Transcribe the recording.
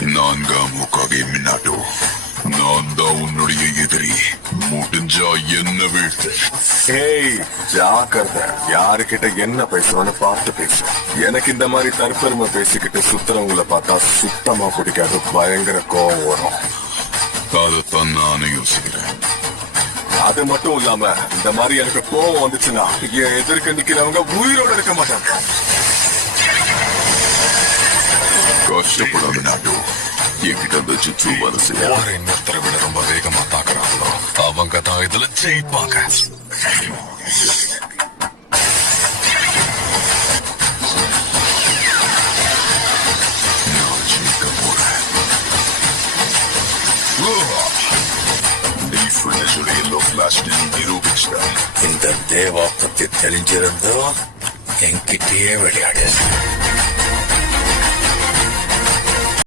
நான்காம் முகாகே மின்னாட்டோ, நான் தான் உன்னுடைய எதிரி. முடிஞ்சா என்ன வீழ்த்து. ஏய் ஜாக்கிரதை, யாருக்கிட்ட என்ன பேசுவான்னு பார்த்து பேசு. எனக்கு இந்த மாதிரி தற்பெருமை பேசிக்கிட்டு சுத்துறவங்களை பார்த்தா சுத்தமா பிடிக்காது, பயங்கர கோவம் வரும். அதைத்தான் நானே யோசிக்கிறேன். அது மட்டும் இல்லாம இந்த மாதிரி எனக்கு கோவம் வந்துச்சுன்னா என் எதிர்க்க நிக்கிறவங்க உயிரோட இருக்க மாட்டாங்க. கஷ்டப்படாத நாட்டோ, என்கிட்ட அந்த ஜிட்சு வலசு யார் இன்னொருத்தரை விட ரொம்ப வேகமா தாக்குறாங்களோ அவங்க தான் இதுல ஜெயிப்பாங்க. நான் ஜெயிக்க போறேன். நீ ஃபுல்னஸோட எல்லோ ஃபிளாஷ் நிரூபிச்சிட்ட. இந்த தேவா பத்தி தெரிஞ்சிருந்தோ என்கிட்டயே விளையாடு.